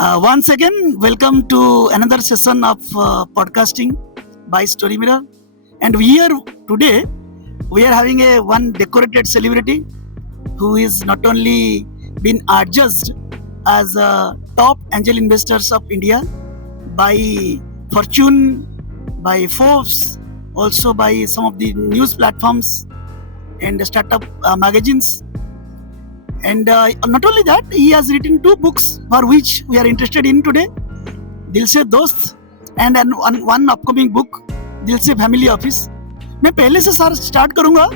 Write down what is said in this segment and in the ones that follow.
Once again, welcome to another session of podcasting by Story Mirror. And today we are having a one decorated celebrity who is not only been adjudged as a top angel investors of India by Fortune, by Forbes, also by some of the news platforms and startup magazines. And not only that, he has written two books for which we are interested in today, दिल से दोस्त and one upcoming book, दिल से family office. मैं पहले से start करूंगा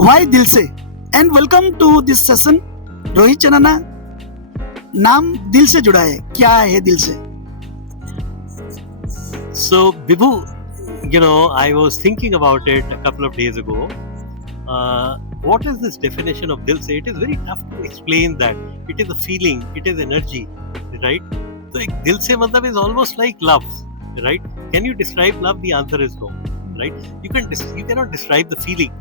व्हाई दिल से. And welcome to this session. Rohit Channa, नाम दिल से जुड़ा है, क्या है दिल से? So, Vibhu, I was thinking about it a couple of days ago. What is this definition of Dil Se? It is very tough to explain that. It is a feeling, it is energy, right? So, Dil Se matlab is almost like love, right? Can you describe love? The answer is no, right? You cannot describe the feeling.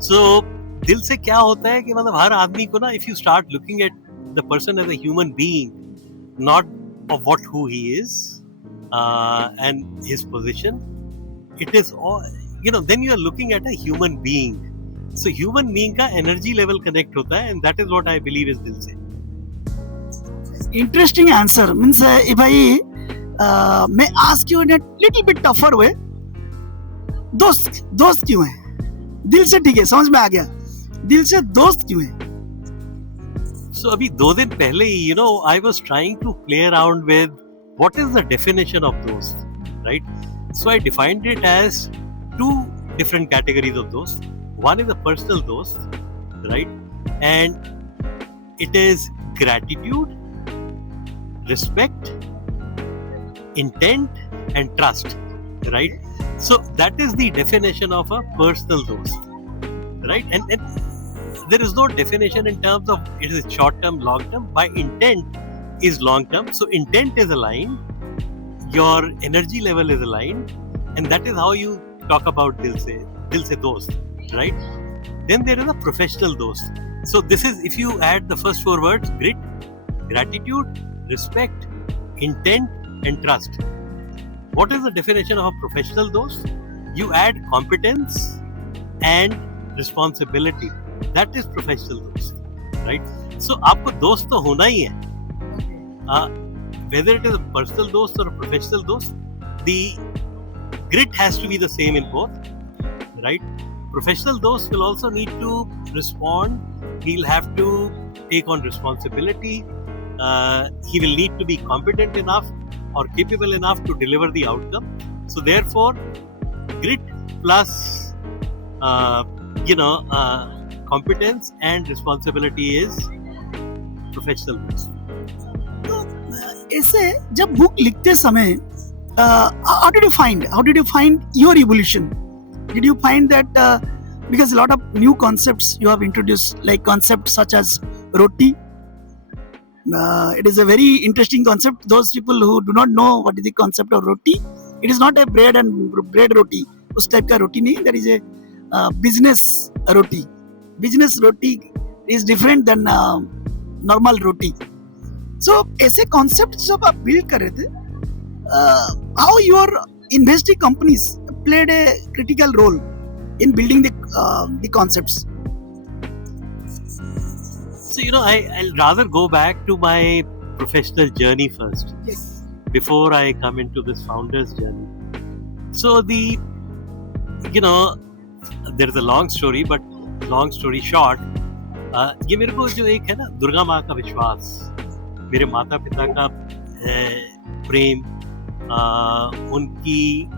So, Dil Se kya hota hai ki matlab har aadmi ko na, if you start looking at the person as a human being, not of who he is and his position, it is all, then you are looking at a human being. So human being का energy level connect होता है, and that is what I believe is दिल से. Interesting answer. Means if मैं ask you in a little bit tougher way, दोस्त क्यों है? दिल से ठीक है, समझ में आ गया. दिल से दोस्त क्यों है? So अभी 2 दिन पहले ही, I was trying to play around with what is the definition of dost, right? So I defined it as 2 different categories of dost. One is a personal dost, right? And it is gratitude, respect, intent, and trust, right? So that is the definition of a personal dost, right? And there is no definition in terms of it is short term, long term. By intent is long term. So intent is aligned, your energy level is aligned, and that is how you talk about dil se dost. Right? Then there is a professional dost. So this is, if you add the first 4 words, grit, gratitude, respect, intent, and trust. What is the definition of a professional dost? You add competence and responsibility. That is professional dost, right? So आपको दोस्त तो होना ही है. Whether it is a personal dost or a professional dost, the grit has to be the same in both, right? Professional dost will also need to respond. He'll have to take on responsibility. He will need to be competent enough or capable enough to deliver the outcome. So therefore, grit plus competence and responsibility is professional dost. तो ऐसे जब book लिखते समय how did you find your evolution? Did you find that because a lot of new concepts you have introduced, like concepts such as roti, it is a very interesting concept. Those people who do not know what is the concept of roti, it is not a bread roti. उस type का roti नहीं. There is a business roti. Business roti is different than normal roti. So ऐसे concepts जब आप build कर रहे थे, how your investing companies played a critical role in building the concepts? So I'll rather go back to my professional journey first. Yes. Before I come into this founder's journey. So there is a long story, but long story short, ये मेरे को जो एक है ना, दुर्गा माँ का विश्वास, मेरे माता पिता का प्रेम, उनकी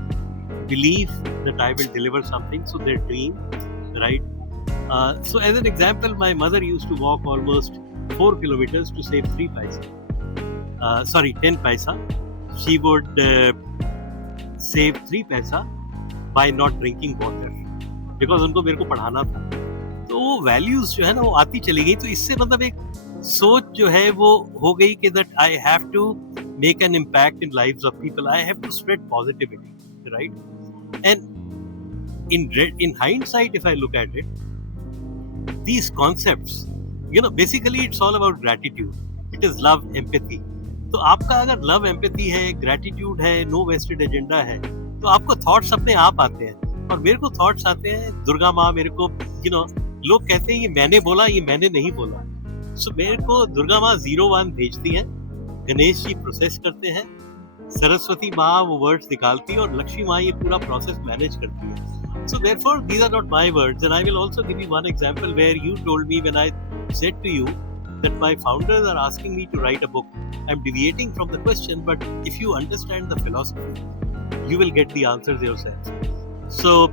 belief that I will deliver something, so their dream, right? So as an example, my mother used to walk almost 4 kilometers to save 10 paisa. She would save 3 paisa by not drinking water because उनको मेरे को पढ़ाना था. तो वो values जो है ना, वो आती चली गई. तो इससे मतलब एक सोच जो है वो हो गई कि that I have to make an impact in lives of people. I have to spread positivity, right? And in hindsight, if I look at it, these concepts, basically it's all about gratitude. it is love, empathy. तो आपका अगर love, empathy है, gratitude है, no vested agenda है, तो आपको thoughts अपने आप आते हैं. और मेरे को thoughts आते हैं, दुर्गा माँ मेरे को, लोग कहते हैं ये मैंने बोला, ये मैंने नहीं बोला. So मेरे को दुर्गा माँ 01 भेजती हैं, गणेश जी प्रोसेस करते हैं, सरस्वती माँ वो वर्ड्स निकालती है और लक्ष्मी माँ ये पूरा प्रोसेस मैनेज करती है. So therefore these are not my words, and I will also give you one example where you told me when I said to you that my founders are asking me to write a book. I'm deviating from the question, but if you understand the philosophy, you will get the answers yourself. So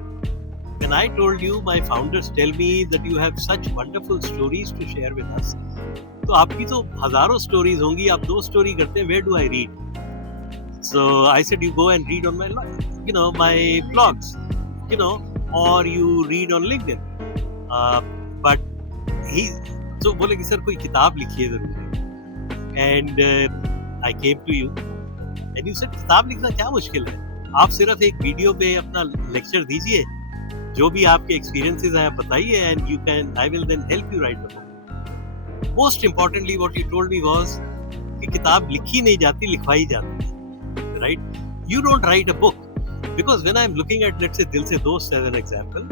when I told you my founders tell me that you have such wonderful stories to share with us, तो आपकी तो हजारों stories होंगी, आप 2 story करते हैं, where do I read? So I said you go and read on my my blogs, or you read on LinkedIn. But he so बोले कि सर कोई किताब लिखिए जरूर. And I came to you and you said किताब लिखना क्या मुश्किल है, आप सिर्फ एक वीडियो पे अपना लेक्चर दीजिए, जो भी आपके एक्सपीरियंसेस हैं बताइए, and I will then help you write the book. Most importantly what you told me was कि किताब लिखी नहीं जाती, लिखवाई जाती है. Right? You don't write a book, because when I'm looking at, let's say, Dil Se Dost as an example,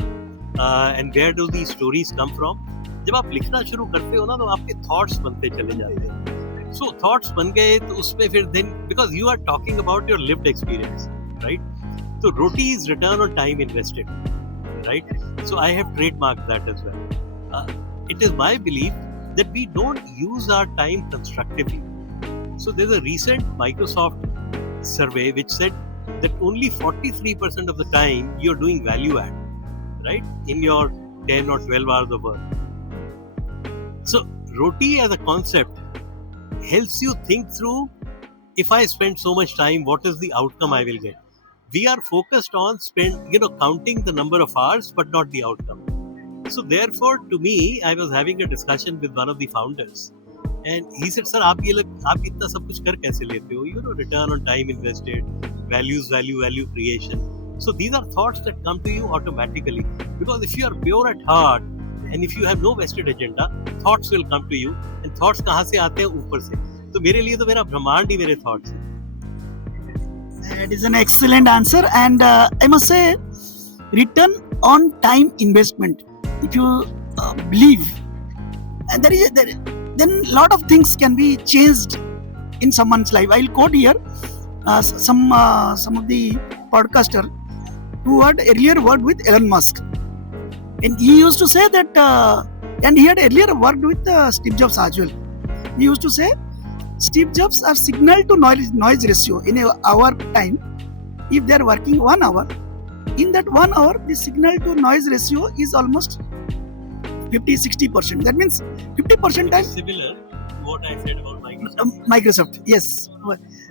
and where do these stories come from? जब आप लिखना शुरू करते हो ना, तो आपके thoughts बनते चले जाते हैं. So thoughts बन गए तो उसमें फिर then, because you are talking about your lived experience, right? So roti is return on time invested, right? So I have trademarked that as well. It is my belief that we don't use our time constructively. So there's a recent Microsoft survey which said that only 43% of the time you're doing value add, right, in your 10 or 12 hours of work. So roti as a concept helps you think through, if I spend so much time, what is the outcome I will get? We are focused on counting the number of hours but not the outcome. So therefore, to me, I was having a discussion with one of the founders. And he said, sir, आप इतना सब कुछ कर कैसे लेते हो? Return on time invested, value creation. So these are thoughts that come to you automatically. Because if you are pure at heart and if you have no vested agenda, thoughts will come to you. And thoughts कहाँ से आते हैं? ऊपर से. तो मेरे लिए तो मेरा ब्रह्मांड ही मेरे thoughts हैं. That is an excellent answer, and I must say, return on time investment. If you believe, and then a lot of things can be changed in someone's life. I'll quote here some of the podcaster who had earlier worked with Elon Musk, and he used to say that, and he had earlier worked with Steve Jobs as well. He used to say, Steve Jobs have signal to noise ratio in an hour time. If they are working 1 hour, in that 1 hour, the signal to noise ratio is almost 50-60%. That means 50% time. Similar to what I said about Microsoft. Microsoft, yes.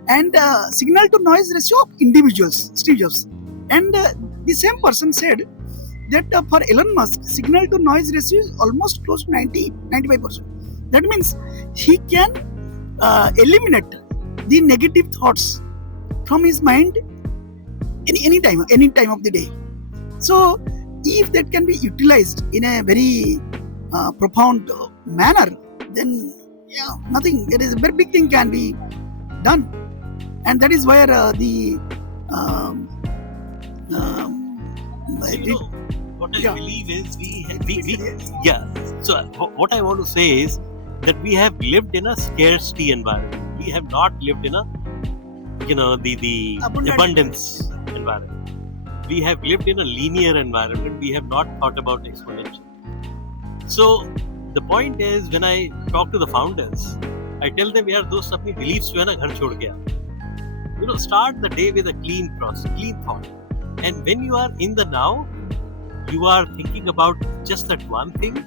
And signal to noise ratio of individuals, Steve Jobs. And the same person said that for Elon Musk, signal to noise ratio is almost close to 90-95%. That means he can eliminate the negative thoughts from his mind any time of the day. So if that can be utilized in a very profound manner, then nothing, there is a very big thing can be done. And that is where what I believe is so what I want to say is that we have lived in a scarcity environment. We have not lived in a the abundance environment. We have lived in a linear environment. We have not thought about exponential. So the point is, when I talk to the founders, I tell them, यार दोस्त अपनी beliefs जो है ना घर छोड़ के आ. Start the day with a clean thought. And when you are in the now, you are thinking about just that one thing.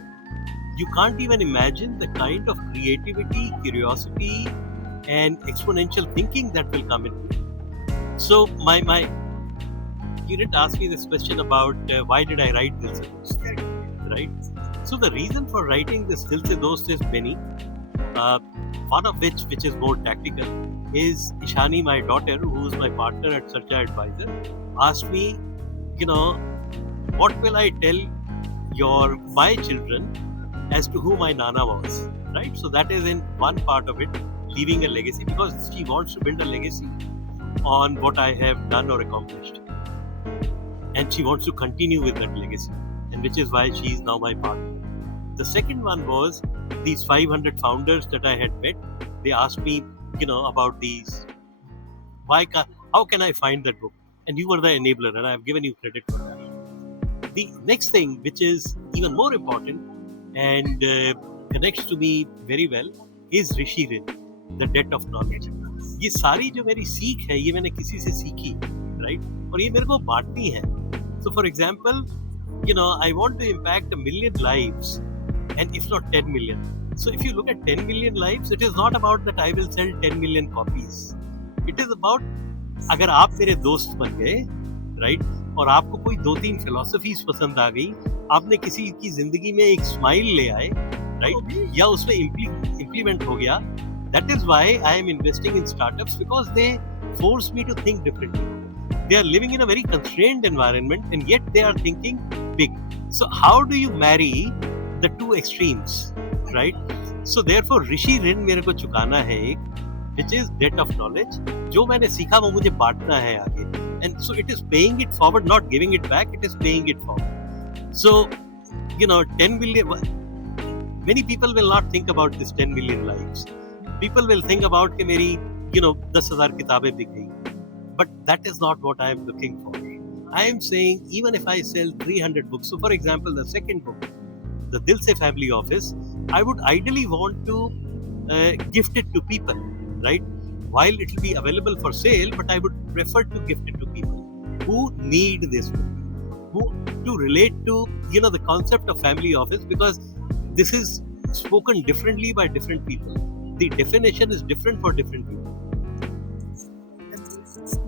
You can't even imagine the kind of creativity, curiosity, and exponential thinking that will come in. So you didn't ask me this question about why did I write Dil Se Dost, right? So the reason for writing this Dil Se Dost is many. One of which is more tactical, is Ishani, my daughter, who is my partner at Sarcha Advisor, asked me, what will I tell my children as to who my Nana was? right? So that is in one part of it, leaving a legacy, because she wants to build a legacy on what I have done or accomplished, and she wants to continue with that legacy, and which is why she is now my partner. The second one was these 500 founders that I had met. They asked me, about these. How can I find that book? And you were the enabler, and I have given you credit for that. The next thing, which is even more important and connects to me very well, is Rishi Rin, The Debt of Knowledge. ये सारी जो मेरी सीख है, ये मैंने किसी से सीखी, right? और ये मेरे को बांटनी है. So for example, I want to impact 1 million lives, and if not 10 million. So if you look at 10 million lives, it is not about that I will sell 10 million copies. It is about, अगर आप मेरे दोस्त बन गए, right? और आपको कोई 2-3 philosophies पसंद आ गई, आपने किसी की जिंदगी में एक स्माइल ले आए, right? या उसमें implement हो गया. That is why I am investing in startups, because they force me to think differently. They are living in a very constrained environment, and yet they are thinking big. So how do you marry the two extremes, right? So therefore Rishi Rin मेरे को चुकाना है एक, which is debt of knowledge. जो मैंने सीखा वो मुझे बांटना है आगे, and so it is paying it forward, not giving it back. It is paying it forward. So 10 million. Many people will not think about this 10 million lives. People will think about कि मेरी 10,000 किताबें बिक गई. But that is not what I am looking for. I am saying, even if I sell 300 books, so for example, the second book, The Dil Se Family Office, I would ideally want to gift it to people, right? While it will be available for sale, but I would prefer to gift it to people who need this book, who to relate to, the concept of family office, because this is spoken differently by different people. The definition is different for different people.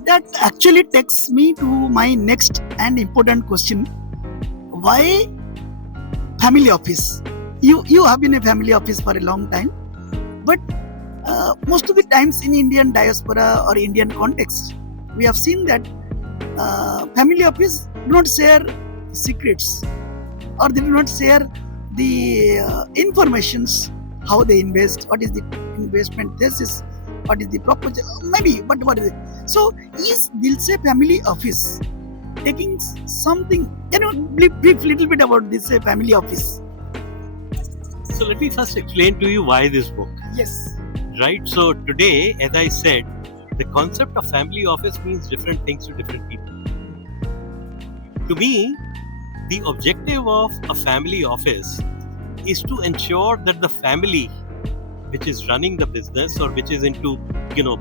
That actually takes me to my next and important question. Why family office? You have been a family office for a long time, but most of the times in Indian diaspora or Indian context, we have seen that family office do not share secrets, or they do not share the informations, how they invest, what is the investment thesis, what is the proposal, maybe, but what is it? So is Dil Se Family Office taking something? Can you brief little bit about this family office? So let me first explain to you why this book. Yes. Right. So today, as I said, the concept of family office means different things to different people. To me, the objective of a family office is to ensure that the family which is running the business, or which is into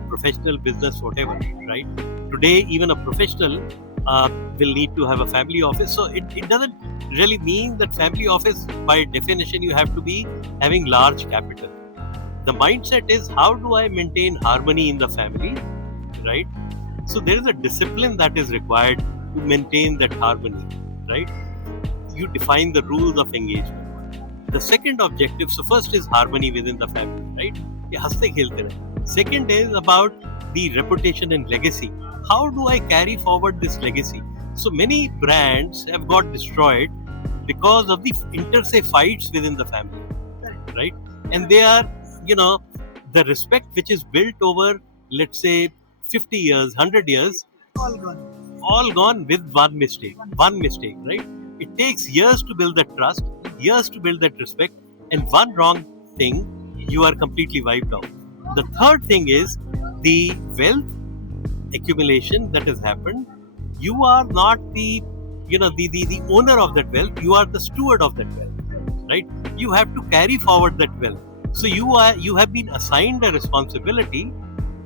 professional business, whatever, right? Today even a professional will need to have a family office. So it doesn't really mean that family office by definition you have to be having large capital. The mindset is, how do I maintain harmony in the family, right? So there is a discipline that is required to maintain that harmony, right? You define the rules of engagement. The second objective, so first is harmony within the family, right? ये हंसते खेलते रहे. Second is about the reputation and legacy. How do I carry forward this legacy? So many brands have got destroyed because of the inter-se fights within the family, right? And they are, the respect which is built over, let's say, 50 years, 100 years, all gone with one mistake, right? It takes years to build that trust, years to build that respect, and one wrong thing, you are completely wiped out. The third thing is the wealth accumulation that has happened. You are not the owner of that wealth, you are the steward of that wealth, right? You have to carry forward that wealth. So you have been assigned a responsibility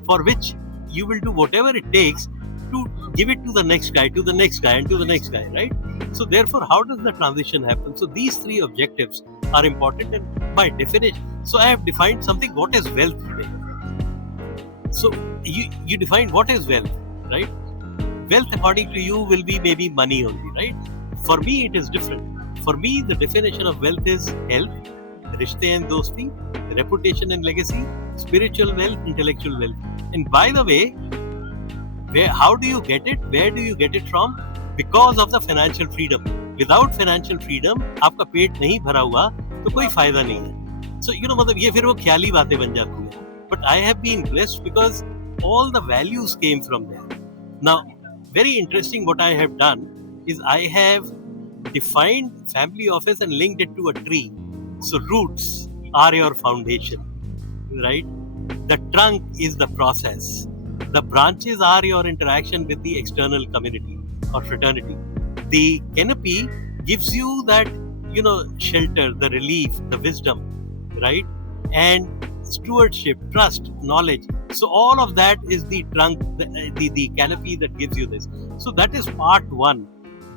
for which you will do whatever it takes to give it to the next guy, and to the next guy, right? So therefore, how does the transition happen? So these three objectives are important, and by definition, so I have defined something. What is wealth today? So you define what is wealth, right? Wealth according to you will be maybe money only, right? For me, it is different. For me, the definition of wealth is health, rishte and dosti, reputation and legacy, spiritual wealth, intellectual wealth. And by the way, how do you get it? Where do you get it from? Because of the financial freedom. Without financial freedom, आपका पेट नहीं भरा हुआ तो कोई फायदा नहीं है. So मतलब ये फिर वो ख्याली बातें बन जाती हैं. But I have been blessed because all the values came from there. Now, very interesting what I have done is I have defined family office and linked it to a tree. So roots are your foundation, right? The trunk is the process. The branches are your interaction with the external community or fraternity. The canopy gives you that, shelter, the relief, the wisdom, right? And stewardship, trust, knowledge. So all of that is the trunk, the canopy that gives you this. So that is part one.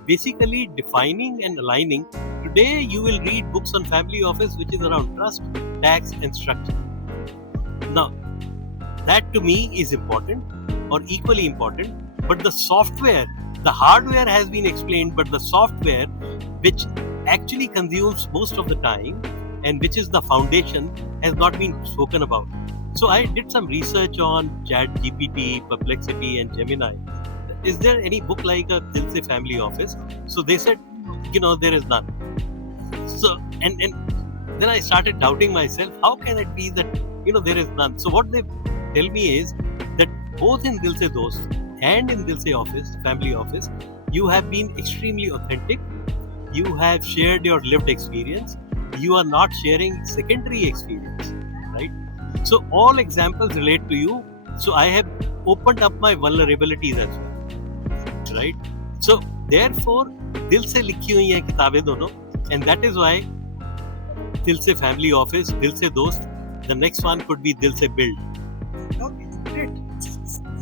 Basically defining and aligning. Today you will read books on family office which is around trust, tax and structure. Now, that to me is important or equally important, but the software, the hardware has been explained, but the software which actually consumes most of the time and which is the foundation has not been spoken about. So I did some research on ChatGPT, Perplexity and Gemini. Is there any book like a Dil Se Family Office? So they said, there is none. So, and then I started doubting myself, how can it be that, there is none? So what they tell me is that both in Dil Se Dost and in Dil Se Office, Family Office, you have been extremely authentic. You have shared your lived experience. You are not sharing secondary experience, right? So all examples relate to you. So I have opened up my vulnerabilities as well, right? So therefore, दिल से लिखी हुई हैं किताबें दोनों, and that is why दिल से Family Office, दिल से दोस्त. The next one could be दिल से Build. Okay, great.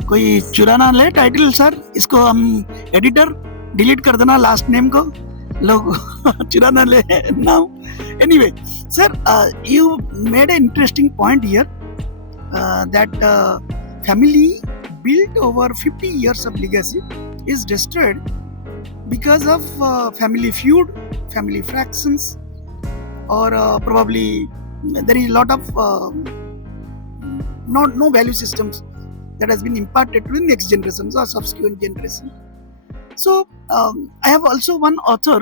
कोई चुरा ना ले टाइटल सर, इसको हम एडिटर डिलीट कर देना लास्ट नेम को, लोग चुरा ना ले नाम. Anyway, sir, you made an interesting point here that family built over 50 years of legacy is destroyed because of family feud, family fractions, or probably there is a lot of no value systems that has been imparted to the next generations or subsequent generation. So I have also one author,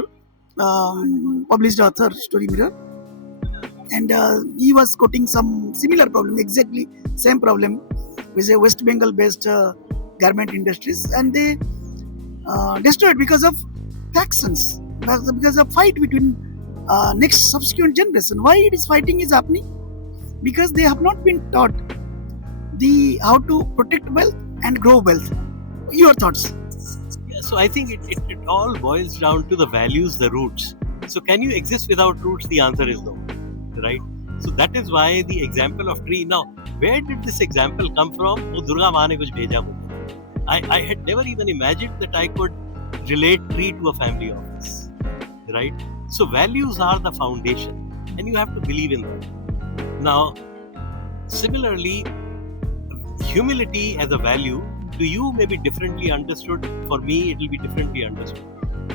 published author, Story Mirror, and he was quoting some similar problem, exactly same problem, with a West Bengal based garment industries, and they destroyed because of factions, because of fight between next subsequent generation. Why it is fighting is happening? Because they have not been taught how to protect wealth and grow wealth. Your thoughts? Yeah, so I think it all boils down to the values, the roots. So can you exist without roots? The answer is no, right? So that is why the example of tree. Now, where did this example come from? वो दुर्गा माँ ने कुछ भेजा मुझे. I had never even imagined that I could relate tree to a family office, right? So values are the foundation, and you have to believe in them. Now, similarly, humility as a value to you may be differently understood. For me, it will be differently understood.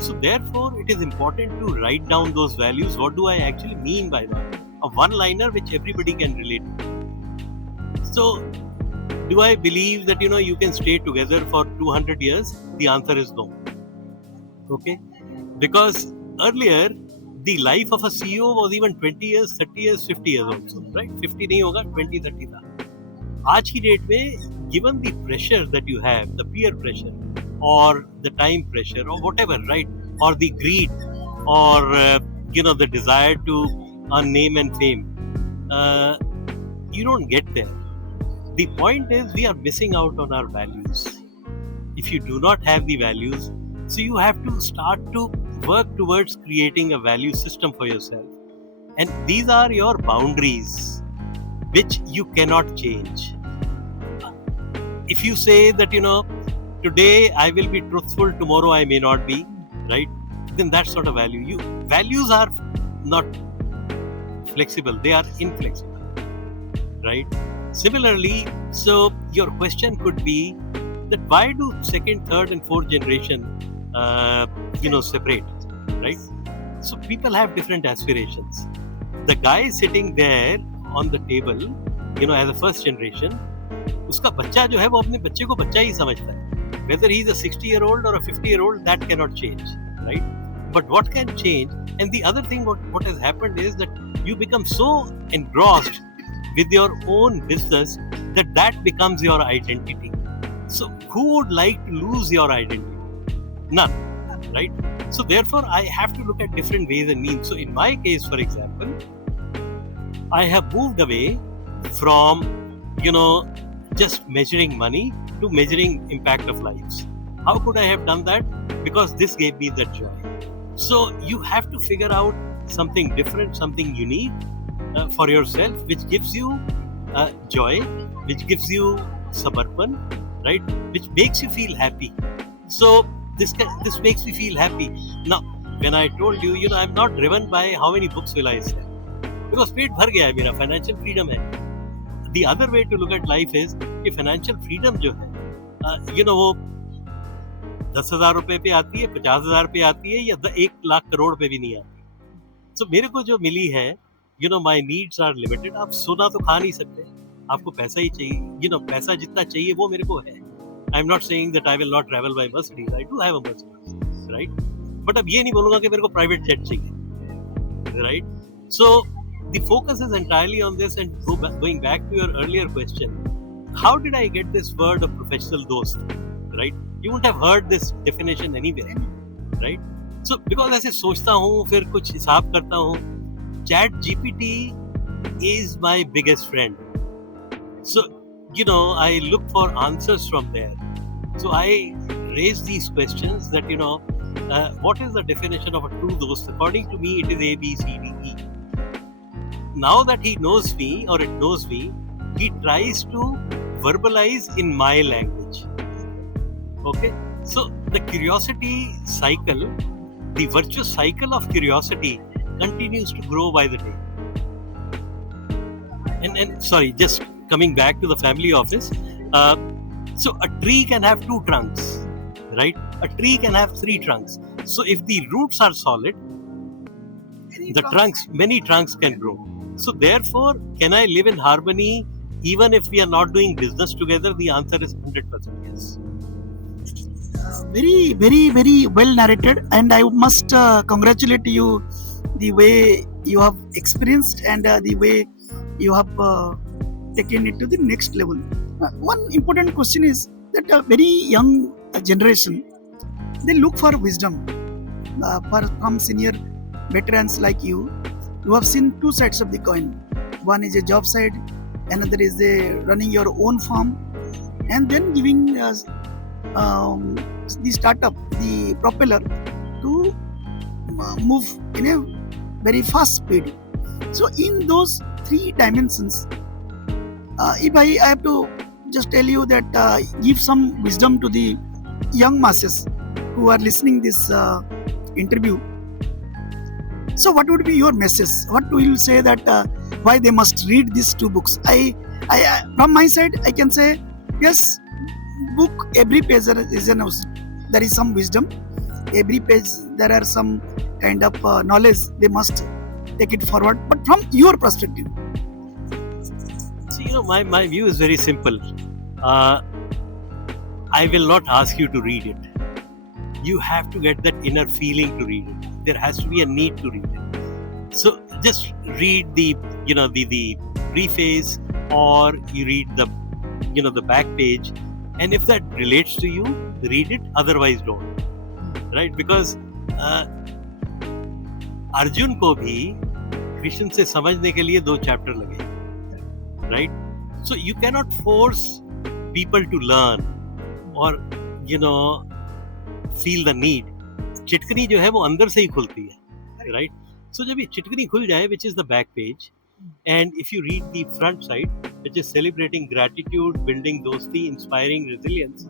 So therefore, it is important to write down those values. What do I actually mean by that? A one-liner which everybody can relate to. So, do I believe that you can stay together for 200 years? The answer is no. Okay, because earlier the life of a CEO was even 20 years, 30 years, 50 years also, right? 50 नहीं होगा, 20, 30 था. आज की date में, given the pressure that you have, the peer pressure or the time pressure or whatever, right? Or the greed or the desire to earn name and fame, you don't get there. The point is we are missing out on our values. If you do not have the values, so you have to start to work towards creating a value system for yourself. And these are your boundaries, which you cannot change. If you say that, today I will be truthful, tomorrow I may not be, right? Then that's not a value. Values are not flexible, they are inflexible, right? Similarly, so your question could be that why do second, third and fourth generation separate, right? So people have different aspirations. The guy sitting there on the table, as a first generation, उसका बच्चा जो है वो अपने बच्चे को बच्चा ही समझता है. Whether he is a 60-year-old or a 50-year-old, that cannot change, right? But what can change, and the other thing what has happened is that you become so engrossed with your own business that becomes your identity. So who would like to lose your identity? None, right? So therefore, I have to look at different ways and means. So in my case, for example, I have moved away from, just measuring money to measuring impact of lives. How could I have done that? Because this gave me that joy. So you have to figure out something different, something unique for yourself, which gives you joy, which gives you samarpan, right? Which makes you feel happy. So this makes me feel happy. Now, when I told you, I'm not driven by how many books will I sell, because पेट भर गया है मेरा, financial freedom है. The other way to look at life is कि financial freedom जो है, वो 10,000 रुपए पे आती है, 50,000 पे आती है, या 1 लाख करोड़ पे भी नहीं आती. So मेरे को जो मिली है, my needs are limited. आप सोना तो खा नहीं सकते, आपको पैसा ही चाहिए. पैसा जितना चाहिए वो मेरे को है. I'm not saying that I will not travel by Mercedes. I do have a Mercedes, right? But अब ये नहीं बोलूँगा कि मेरे को private jet चाहिए, right? So the focus is entirely on this. And going back to your earlier question, how did I get this word of professional dost, right? You wouldn't have heard this definition anywhere, right? So because ऐसे सोचता हूँ, फिर कुछ हिसाब करता हूँ. ChatGPT is my biggest friend. So I look for answers from there. So I raise these questions that what is the definition of a true dost? According to me, it is A, B, C, D, E. Now that he knows me, or it knows me, he tries to verbalize in my language. Okay? So the curiosity cycle, the virtuous cycle of curiosity, continues to grow by the day. And sorry, just coming back to the family office. So a tree can have 2 trunks, right? A tree can have 3 trunks. So if the roots are solid, many trunks can grow. So therefore, can I live in harmony even if we are not doing business together? The answer is 100% yes. Very, very, very well narrated, and I must congratulate you the way you have experienced and the way you have taken it to the next level. One important question is that a very young generation, they look for wisdom from senior veterans like you. You have seen 2 sides of the coin. One is a job side, another is running your own farm, and then giving the startup, the propeller, to move in a very fast speed. So in those 3 dimensions, if I have to just tell you that give some wisdom to the young masses who are listening this interview. So what would be your message? What will you say that why they must read these 2 books? I from my side, I can say yes. Book, every page there is some wisdom. Every page there are some kind of knowledge. They must take it forward. But from your perspective. See, my view is very simple. I will not ask you to read it. You have to get that inner feeling to read it. There has to be a need to read it. So just read the preface, or you read the back page, and if that relates to you, read it. Otherwise, don't. Right? Because Arjun को भी कृष्ण से समझने के लिए 2 chapter लगे. Right? So you cannot force people to learn or feel the need. चिटकनी जो है वो अंदर से ही खुलती है, right? So जब ये चिटकनी खुल जाए, which is the back page, and if you read the front side, which is celebrating gratitude, building dosti, inspiring resilience,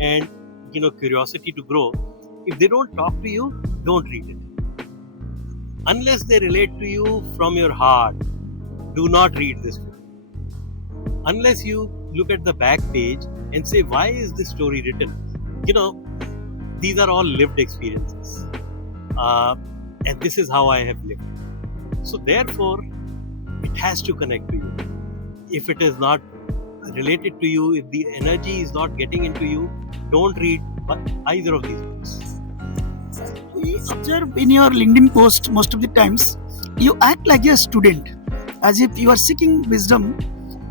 and curiosity to grow, if they don't talk to you, don't read it. Unless they relate to you from your heart, do not read this book. Unless you look at the back page and say, why is this story written? These are all lived experiences. And this is how I have lived. So therefore, it has to connect to you. If it is not related to you, if the energy is not getting into you, don't read either of these books. We observe in your LinkedIn post most of the times you act like a student, as if you are seeking wisdom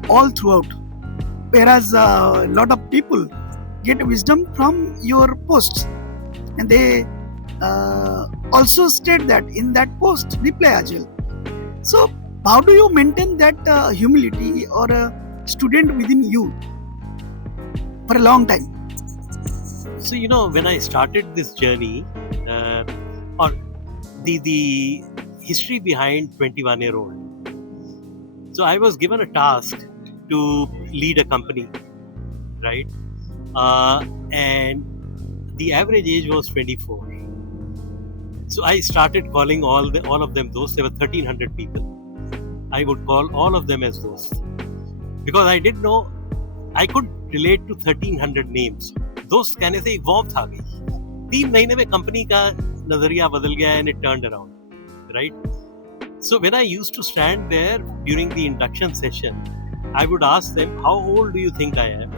all throughout. Whereas a lot of people get wisdom from your posts, and they also state that in that post reply as well. So, how do you maintain that humility or a student within you for a long time? So when I started this journey, or the history behind 21-year-old. So I was given a task to lead a company, right? And the average age was 24. So I started calling all of them those. There were 1,300 people. I would call all of them as those, because I didn't know I could relate to 1,300 names. दोस्त कहने से एक warmth आ गई. 3 महीने में company का नजरिया बदल गया and it turned around, right? So when I used to stand there during the induction session, I would ask them, how old do you think I am?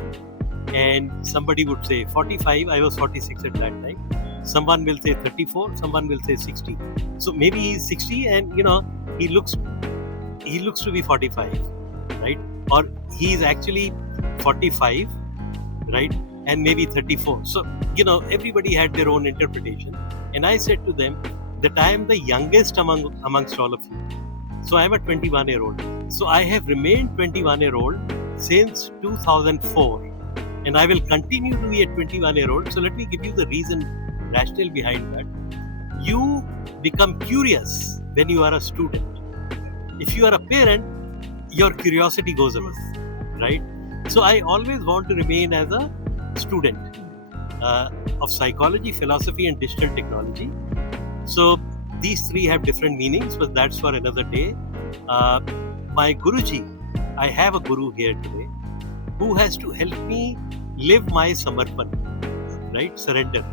And somebody would say 45. I was 46 at that time. Someone will say 34. Someone will say 60. So maybe he's 60 and he looks to be 45, right? Or he's actually 45, right? And maybe 34. So everybody had their own interpretation. And I said to them that I am the youngest amongst all of you. So I am a 21-year-old. So I have remained 21-year-old since 2004. And I will continue to be a 21-year-old. So let me give you the rationale behind that. You become curious when you are a student. If you are a parent, your curiosity goes away, right? So I always want to remain as a student of psychology, philosophy, and digital technology. So these three have different meanings, but that's for another day. My Guruji, I have a guru here today who has to help me live my samarpan, right? Surrender.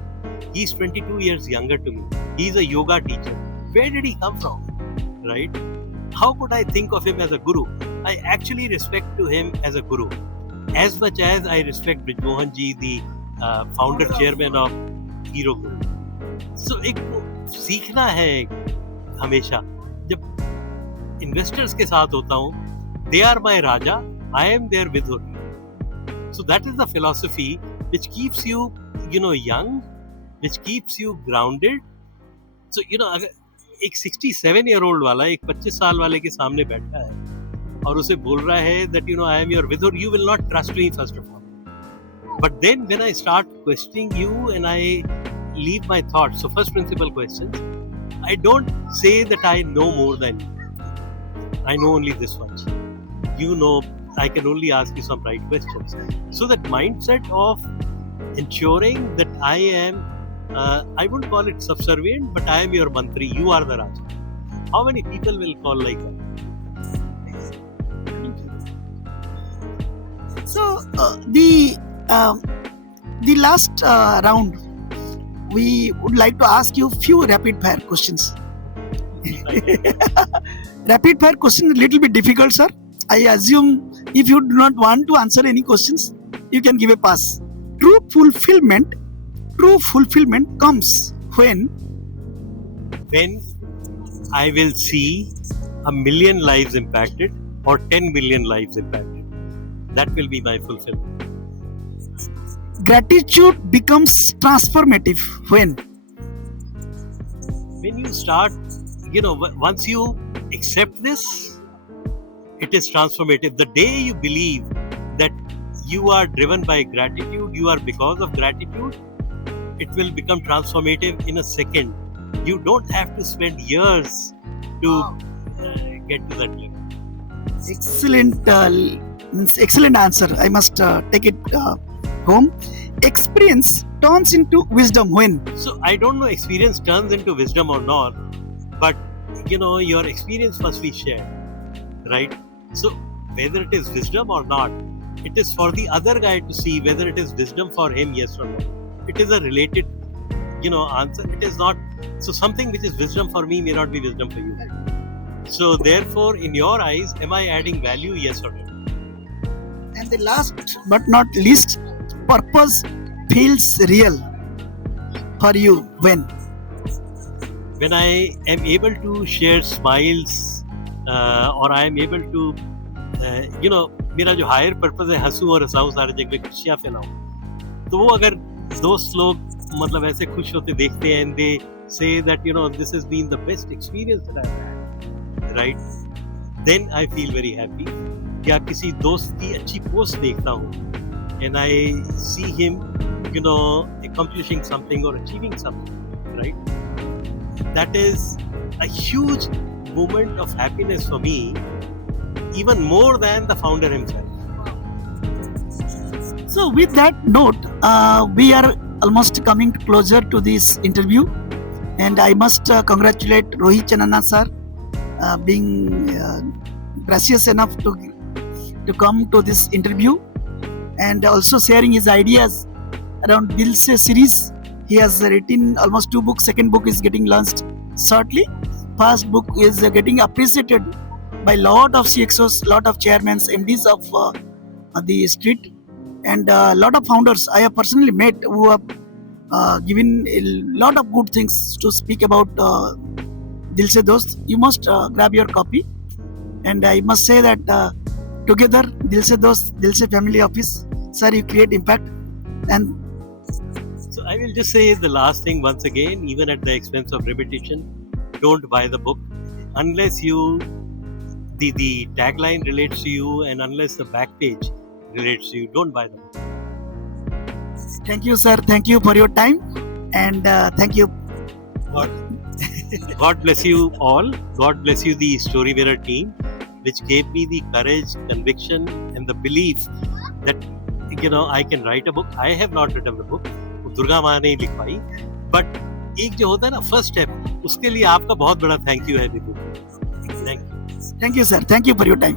He's 22 years younger to me. He's a yoga teacher. Where did he come from, right? How could I think of him as a guru? I actually respect to him as a guru, as much as I respect Brij Mohan ji, the founder chairman of Hero Group. So एक सीखना है हमेशा. जब investors के साथ होता हूँ, they are my raja, I am their vidhur. So that is the philosophy which keeps you, young, which keeps you grounded. So अगर एक 67-year-old वाला एक 25 साल वाले के सामने बैठा है और उसे बोल रहा है that I am your vidhur, you will not trust me first of all. But then when I start questioning you and I leave my thoughts, so first principle questions, I don't say that I know more than you. I know only this much. I can only ask you some right questions. So that mindset of ensuring that I am, I wouldn't call it subservient, but I am your mantri, you are the Raja. How many people will call like that? So the last round, we would like to ask you few rapid fire questions. Rapid fire question is a little bit difficult, sir. I assume if you do not want to answer any questions, you can give a pass. True fulfillment comes when I will see 1 million lives impacted or 10 million lives impacted. That will be my fulfillment. Gratitude becomes transformative when you start, once you accept this, it is transformative. The day you believe that you are driven by gratitude, you are because of gratitude, it will become transformative in a second. You don't have to spend years to get to that level. Excellent answer. I must take it home. Experience turns into wisdom when? So I don't know experience turns into wisdom or not, but your experience must be shared, right? So whether it is wisdom or not, it is for the other guy to see whether it is wisdom for him, yes or no. It is a related, answer. It is not. So something which is wisdom for me may not be wisdom for you. So therefore, in your eyes, am I adding value, yes or no? And the last but not least, purpose feels real for you when? when I am able to share smiles or I am able to मेरा जो higher purpose है हंसू और हंसाऊं सारे जगह खुशियां फैलाऊं, तो वो अगर दोस्त लोग मतलब ऐसे खुश होते देखते हैं, and they say that this has been the best experience that I had, right, then I feel very happy. या किसी दोस्त की अच्छी पोस्ट देखता हूँ and I see him accomplishing something or achieving something, right, that is a huge moment of happiness for me, even more than the founder himself. So with that note, we are almost coming closer to this interview, and I must congratulate Rohit Chanana sir, being gracious enough to come to this interview, and also sharing his ideas around Dil Se series. He has written almost 2 books. Second book is getting launched shortly. First book is getting appreciated by lot of CXOs, lot of chairmen, MDs of the street, and lot of founders I have personally met who have given a lot of good things to speak about Dil Se Dost. You must grab your copy, and I must say that together Dil Se Dost, Dil Se Family Office, sir, you create impact. And so I will just say the last thing once again, even at the expense of repetition, don't buy the book unless the tagline relates to you, and unless the back page relates to you. Don't buy the book. thank you, sir. Thank you for your time, and thank you. God bless you all. God bless you, the Storywearer team, which gave me the courage, conviction, and the belief that I can write a book. I have not written a book. Durga माँ ने लिख पाई, but एक जो होता है ना first step, उसके लिए आपका बहुत बड़ा थैंक यू है विभू। Thank you, sir. Thank you for your time.